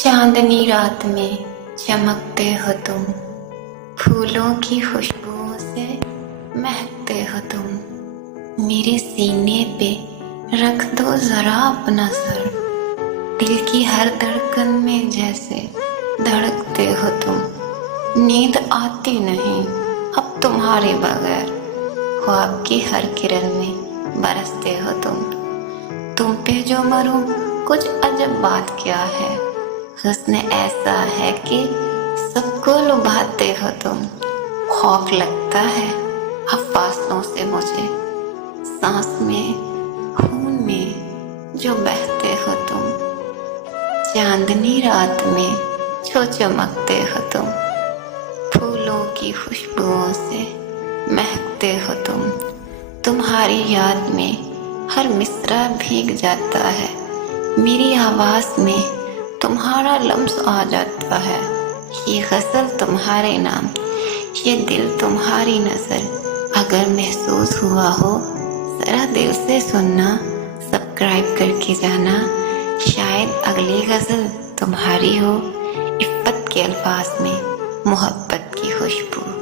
चांदनी रात में चमकते हो तुम, फूलों की खुशबुओं से महकते हो तुम। मेरे सीने पे रख दो जरा अपना सर, दिल की हर धड़कन में जैसे धड़कते हो तुम। नींद आती नहीं अब तुम्हारे बगैर, ख्वाब की हर किरण में बरसते हो तुम पे जो मरूं कुछ अजब बात क्या है, हुस्न ऐसा है कि सबको लुभाते हो तुम। खौफ लगता है अब फासलों से मुझे, सांस में खून में जो बहते हो तुम। चांदनी रात में जो चमकते हो तुम, फूलों की खुशबुओं से महकते हो तुम। तुम्हारी याद में हर मिसरा भीग जाता है, मेरी आवाज में तुम्हारा लम्स आ जाता है। ये गजल तुम्हारे नाम, ये दिल तुम्हारी नजर। अगर महसूस हुआ हो जरा दिल से सुनना, सब्सक्राइब करके जाना। शायद अगली गजल तुम्हारी हो, इफ़्फ़त के अल्फाज में मोहब्बत की खुशबू।